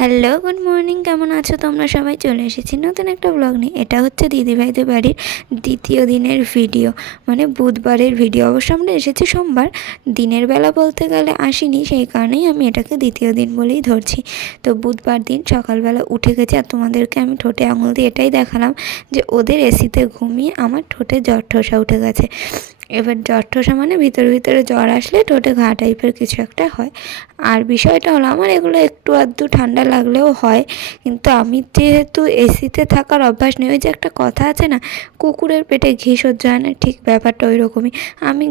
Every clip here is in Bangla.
Hello, good morning. কেমন আছো তোমরা সবাই? চলে এসেছি নতুন একটা ব্লগ নিয়ে। এটা হচ্ছে দিদিভাইদের বাড়ির দ্বিতীয় দিনের ভিডিও, মানে বুধবারের ভিডিও। অবশ্য আমরা এসেছি সোমবার, দিনের বেলা বলতে গেলে আসিনি, সেই কারণেই আমি এটাকে দ্বিতীয় দিন বলেই ধরছি। তো বুধবার দিন সকালবেলা উঠে গেছি, আর তোমাদেরকে আমি ঠোঁটে আঙুল দিয়ে এটাই দেখালাম যে ওদের এসিতে ঘুমিয়ে আমার ঠোঁটে জ্বর ঠোসা উঠে গেছে। এবার জ্বর ঠোসা মানে ভিতরে ভিতরে জ্বর আসলে ঠোঁটে ঘা টাইপের কিছু একটা হয়। আর বিষয়টা হলো, আমার এগুলো একটু আধটু ঠান্ডা লাগলেও হয়, কিন্তু আমি যেহেতু এসিতে থাকার অভ্যাস নেই, ওই যে একটা কথা আছে না, কুকুরের পেটে ঘি সহ্য হয় না, ঠিক ব্যাপারটা ওই রকমই। আমি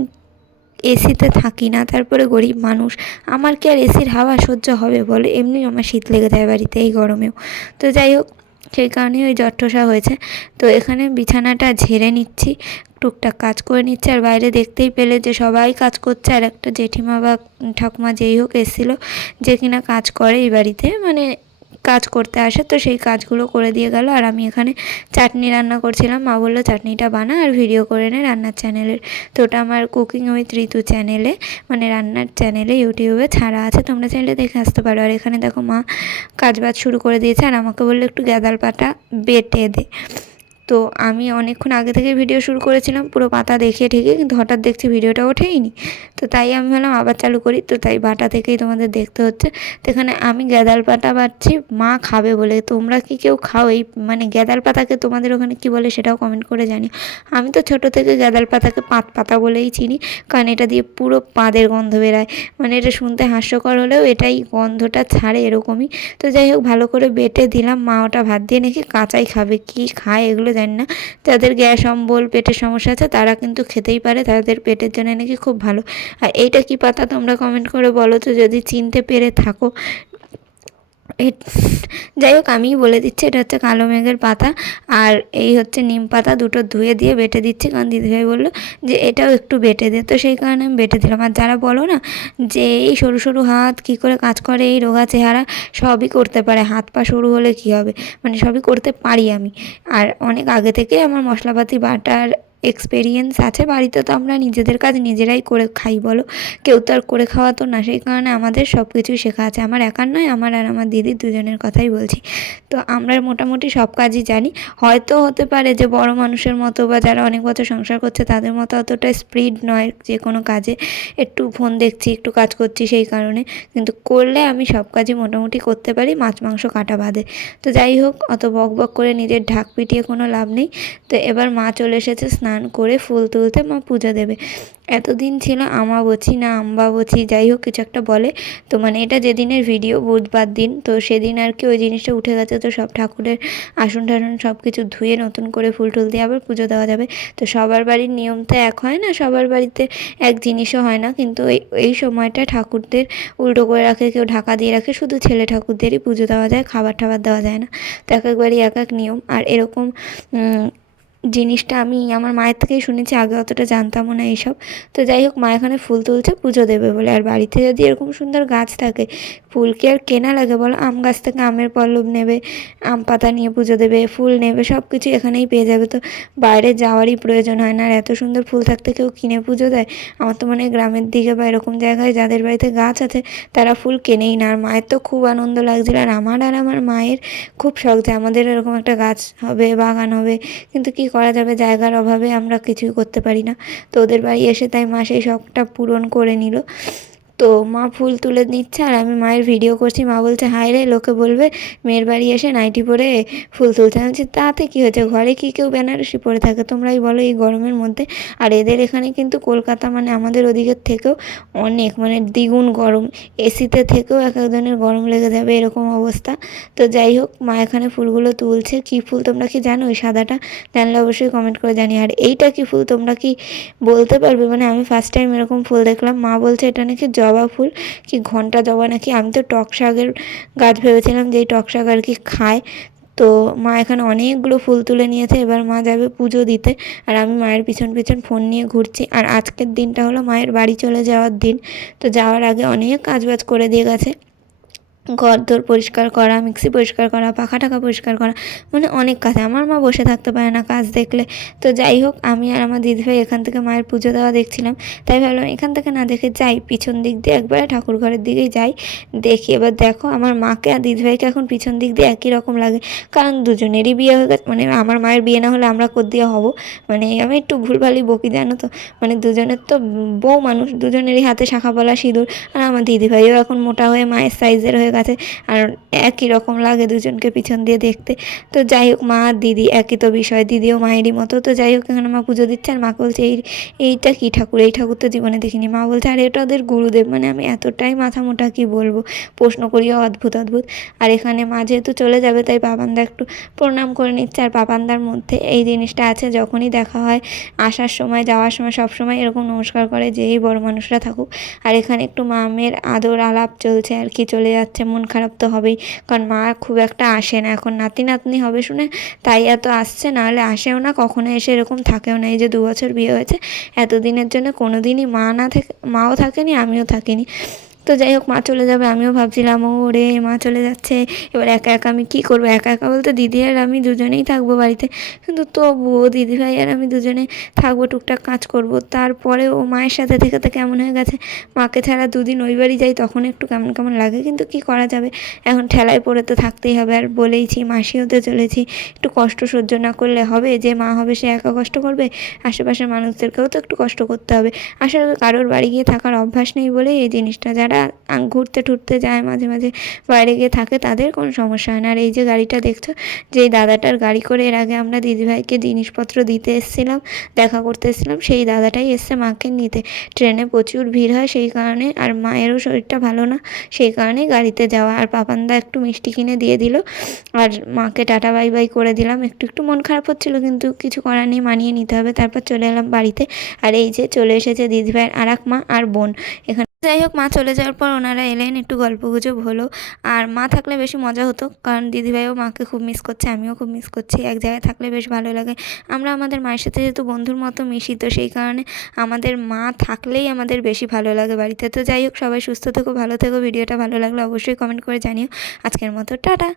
এসিতে থাকি না, তারপরে গরিব মানুষ, আমার কি আর এসির হাওয়া সহ্য হবে বলে? এমনি আমার শীত লেগে যায় বাড়িতে এই গরমেও। তো যাই হোক, সেই কারণেই ওই জ্বর ঠোসা হয়েছে। তো এখানে বিছানাটা ঝেড়ে নিচ্ছি, টুকটাক কাজ করে নিচ্ছে। আর বাইরে দেখতেই পেলে যে সবাই কাজ করছে, আর একটা জেঠিমা বা ঠাকুমা যেই হোক এসেছিলো, যে কিনা কাজ করে এই বাড়িতে, মানে কাজ করতে আসে, তো সেই কাজগুলো করে দিয়ে গেল। আর আমি এখানে চাটনি রান্না করছিলাম। মা বললো চাটনিটা বানা আর ভিডিও করে নে রান্নার চ্যানেলের। তো ওটা আমার কুকিং উইথ ঋতু চ্যানেলে, মানে রান্নার চ্যানেলে ইউটিউবে ছাড়া আছে, তোমরা চাইলে দেখে আসতে পারো। আর এখানে দেখো মা কাজবাজ শুরু করে দিয়েছে, আর আমাকে বললো একটু গ্যাদাল পাতা বেটে দে। তো আমি অনেকক্ষণ আগে থেকে ভিডিও শুরু করেছিলাম পুরো পাতা দেখিয়ে ঠিকই, কিন্তু হঠাৎ দেখছি ভিডিওটা ওঠেইনি। তো তাই আমি ভাবলাম আবার চালু করি, তো তাই বাটা থেকেই তোমাদের দেখতে হচ্ছে। তো এখানে আমি গ্যাদাল পাতা বাটছি, মা খাবে বলে। তোমরা কি কেউ খাও এই, মানে গ্যাদাল পাতাকে তোমাদের ওখানে কি বলে সেটাও কমেন্ট করে জানি। আমি তো ছোটো থেকে গ্যাদাল পাতাকে পাত পাতা বলেই চিনি, কারণ এটা দিয়ে পুরো পাদের গন্ধ বেরায়। মানে এটা শুনতে হাস্যকর হলেও এটাই গন্ধটা ছাড়ে এরকমই। তো যাই হোক, ভালো করে বেটে দিলাম। মা ওটা ভাত দিয়ে নাকি কাঁচাই খাবে, কি খায় এগুলো জানি না। যাদের গ্যাস অম্বল পেটের সমস্যা আছে তারা কিন্তু খেতেই পারে, তাদের পেটের জন্য নাকি খুব ভালো। আর এইটা কি পাতা তোমরা কমেন্ট করে বলো তো, যদি চিনতে পেরে থাকো। যাই হোক, আমিই বলে দিচ্ছি, এটা হচ্ছে কালো মেঘের পাতা, আর এই হচ্ছে নিম পাতা। দুটো ধুয়ে দিয়ে বেটে দিচ্ছি, কারণ দিদিভাই বললো যে এটাও একটু বেটে দে, তো সেই কারণে আমি বেটে দিলাম। আর যারা বলো না যে এই সরু সরু হাত কী করে কাজ করে, এই রোগা চেহারা, সবই করতে পারে। হাত পা সরু হলে কী হবে, মানে সবই করতে পারি আমি। আর অনেক আগে থেকে আমার মশলাপাতি বাটার এক্সপেরিয়েন্স আছে। বাড়িতে তো আমরা নিজেদের কাজ নিজেরাই করে খাই বলো, কেউ তো আর করে খাওয়া তো না, সেই কারণে আমাদের সব কিছুই শেখা আছে। আমার একার নয়, আমার আর আমার দিদির দুজনের কথাই বলছি। তো আমরা মোটামুটি সব কাজই জানি। হয়তো হতে পারে যে বড় মানুষের মতো বা যারা অনেক বছর সংসার করছে তাদের মতো অতটা স্পিড নয় যে কোনো কাজে, একটু ফোন দেখছি একটু কাজ করছি সেই কারণে, কিন্তু করলে আমি সব কাজই মোটামুটি করতে পারি, মাছ মাংস কাটা বাদে। তো যাই হোক, অত বক বক করে নিজের ঢাক পিটিয়ে কোনো লাভ নেই। তো এবার মা চলে এসেছে স্নান করে ফুল তুলতে, মা পুজো দেবে। এতদিন ছিল আমাবচি না আম্বাবচি, যাই হোক কিছু একটা বলে। তো মানে এটা যেদিনের ভিডিও বুধবার দিন, তো সেদিন আর কি ওই জিনিসটা উঠে গেছে। তো সব ঠাকুরের আসন টাসন সব কিছু ধুয়ে নতুন করে ফুল টুল দিয়ে আবার পুজো দেওয়া যাবে। তো সবার বাড়ির নিয়ম তো এক হয় না, সবার বাড়িতে এক জিনিসও হয় না, কিন্তু এই সময়টা ঠাকুরদের উল্টো করে রাখে, কেউ ঢাকা দিয়ে রাখে, শুধু ছেলে ঠাকুরদেরই পুজো দেওয়া যায়, খাবার টাবার দেওয়া যায় না। তো এক একবারই এক এক নিয়ম। আর এরকম জিনিসটা আমি আমার মায়ের থেকেই শুনেছি, আগে অতটা জানতামও না এইসব। তো যাই হোক, মা এখানে ফুল তুলছে পুজো দেবে বলে। আর বাড়িতে যদি এরকম সুন্দর গাছ থাকে, ফুল কি আর কেনা লাগে বলো? আম গাছ থেকে আমের পল্লব নেবে, আম পাতা নিয়ে পুজো দেবে, ফুল নেবে, সব কিছু এখানেই পেয়ে যাবে। তো বাইরে যাওয়ারই প্রয়োজন হয় না। আর এত সুন্দর ফুল থাকতে কেউ কিনে পুজো দেয়? আমার তো মনে হয় গ্রামের দিকে বা এরকম জায়গায় যাদের বাড়িতে গাছ আছে তারা ফুল কেনেই না। আর মায়ের তো খুব আনন্দ লাগছিল, আর আমার মায়ের খুব শখ যে আমাদের এরকম একটা গাছ হবে, বাগান হবে, কিন্তু কি করা যাবে, জায়গার অভাবে আমরা কিছুই করতে পারি না। তো ওদের বাড়ি এসে তাই মা সেই শখটা পূরণ করে নিল। তো মা ফুল তুলে নিচ্ছে আর আমি মায়ের ভিডিও করছি। মা বলছে হায় রে, লোকে বলবে মেয়ের বাড়ি এসে নাইটি পরে ফুল তুলতে। আমি বলছি তাতে কী হয়েছে, ঘরে কি কেউ বেনারসি পরে থাকে? তোমরাই বলো এই গরমের মধ্যে। আর এদের এখানে কিন্তু কলকাতা মানে আমাদের ওদিকের থেকেও অনেক, মানে দ্বিগুণ গরম, এসিতে থেকেও এক একজনের গরম লেগে যাবে এরকম অবস্থা। তো যাই হোক, মা এখানে ফুলগুলো তুলছে। কী ফুল তোমরা কি জানো? ওই সাদাটা জানলে অবশ্যই কমেন্ট করে জানি। আর এইটা কি ফুল তোমরা কি বলতে পারবে? মানে আমি ফার্স্ট টাইম এরকম ফুল দেখলাম। মা বলছে এটা নাকি জবা ফুল, কি ঘন্টা জবা নাকি। আমি তো টক শাকের গাছ ভেবেছিলাম, যে এই টক শাক আর কি খায়। তো মা এখানে অনেকগুলো ফুল তুলে নিয়েছে, এবার মা যাবে পুজো দিতে। আর আমি মায়ের পিছন পিছন ফোন নিয়ে ঘুরছি। আর আজকের দিনটা হলো মায়ের বাড়ি চলে যাওয়ার দিন। তো যাওয়ার আগে অনেক কাজবাজ করে দিয়ে গেছে। ঘরদোর পরিষ্কার করা, মিক্সি পরিষ্কার করা, পাখা টাখা পরিষ্কার করা, মানে অনেক কাজ। আমার মা বসে থাকতে পারে না কাজ দেখলে। তো যাই হোক, আমি আর আমার দিদিভাই এখান থেকে মায়ের পুজো দেওয়া দেখছিলাম। তাই ভাবলাম এখান থেকে না দেখে যাই, পিছন দিক দিয়ে একবারে ঠাকুর ঘরের দিকেই যাই, দেখি। এবার দেখো, আমার মাকে আর দিদিভাইকে এখন পিছন দিক দিয়ে একই রকম লাগে, কারণ দুজনেরই বিয়ে হয়ে গেছে। মানে আমার মায়ের বিয়ে না হলে আমরা দিয়ে হব, মানে আমি একটু ভুলভালই বকি, জানো তো। মানে দুজনের তো বউ মানুষ, দুজনেরই হাতে শাঁখা পলা সিঁদুর। আর আমার দিদিভাইও এখন মোটা হয়ে মায়ের সাইজের হয়ে গেছে, আর একই রকম লাগে দুজনকে পিছন দিয়ে দেখতে। তো যাই হোক, মা আর দিদি একই তো বিষয়, দিদিও মায়েরই মতো। তো যাই হোক, এখানে মা পুজো দিচ্ছে, আর মাকে বলছে এইটা কী ঠাকুর, এই ঠাকুর তো জীবনে দেখিনি। মা বলছে আর এটা ওদের গুরুদেব। মানে আমি এতটাই মাথা মোটা, কী বলবো, প্রশ্ন করিও অদ্ভুত অদ্ভুত। আর এখানে মা যেহেতু চলে যাবে, তাই বাবানদা একটু প্রণাম করে নিচ্ছে। আর বাবানদার মধ্যে এই জিনিসটা আছে, যখনই দেখা হয়, আসার সময় যাওয়ার সময় সব সময় এরকম নমস্কার করে, যেই বড় মানুষরা থাকুক। আর এখানে একটু মামের আদর আলাপ চলছে আর কি, চলে যাচ্ছে। মন খারাপ তো হবেই, কারণ মা খুব একটা আসে না, এখন নাতি নাতনি হবে শুনে তাই এত আসছে, নাহলে আসেও না কখনো, এসে এরকম থাকেও না। এই যে 2 বছর বিয়ে হয়েছে, এতদিনের জন্য কোনো দিনই মা না থেকে, মাও থাকেনি, আমিও থাকিনি। তো যাই হোক, মা চলে যাবে, আমিও ভাবছিলাম ও রে মা চলে যাচ্ছে, এবার একা একা আমি কী করবো। একা একা বলতে দিদি আর আমি দুজনেই থাকবো বাড়িতে, কিন্তু তবুও দিদিভাই আর আমি দুজনে থাকবো, টুকটাক কাজ করব। তারপরেও মায়ের সাথে থেকে থেকে এমন হয়ে গেছে, মাকে ছাড়া 2 দিন ওই বাড়ি যাই তখন একটু কেমন কেমন লাগে, কিন্তু কি করা যাবে, এখন ঠেলায় পড়ে তো থাকতেই হবে। আর বলেইছি, মাসি হতে চলেছি, একটু কষ্ট সহ্য না করলে হবে? যে মা হবে সে একা কষ্ট করবে? আশেপাশের মানুষদেরকেও তো একটু কষ্ট করতে হবে। আসলে কারোর বাড়ি গিয়ে থাকার অভ্যাস নেই বলেই এই জিনিসটা। যারা ঘুরতে ঠুরতে যায়, মাঝে মাঝে বাইরে গিয়ে থাকে, তাদের কোনো সমস্যা হয় না। আর এই যে গাড়িটা দেখছো, যেই দাদাটার গাড়ি করে এর আগে আমরা দিদিভাইকে জিনিসপত্র দিতে এসেছিলাম, দেখা করতে এসেছিলাম, সেই দাদাটাই এসছে মাকে নিতে। ট্রেনে প্রচুর ভিড় হয় সেই কারণে, আর মায়েরও শরীরটা ভালো না, সেই কারণেই গাড়িতে যাওয়া। আর পাপানদা একটু মিষ্টি কিনে দিয়ে দিল, আর মাকে টাটা বাই বাই করে দিলাম। একটু একটু মন খারাপ হচ্ছিলো, কিন্তু কিছু করার নেই, মানিয়ে নিতে হবে। তারপর চলে এলাম বাড়িতে। আর এই যে চলে এসেছে দিদিভাইয়ের আর এক মা আর বোন এখানে। যাই হোক, মা চলে যাওয়ার পর ওনারা এলেন, একটু গল্পগুজব হলো। আর মা থাকলে বেশি মজা হতো, কারণ দিদিভাইও মাকে খুব মিস করছে, আমিও খুব মিস করছি। এক জায়গায় থাকলে বেশ ভালো লাগে। আমরা আমাদের মায়ের সাথে যেহেতু বন্ধুর মতো মিশি, তো সেই কারণে আমাদের মা থাকলেই আমাদের বেশি ভালো লাগে বাড়িতে। তো যাই হোক, সবাই সুস্থ থেকো, ভালো থেকো। ভিডিওটা ভালো লাগলে অবশ্যই কমেন্ট করে জানিও। আজকের মতো টাটা।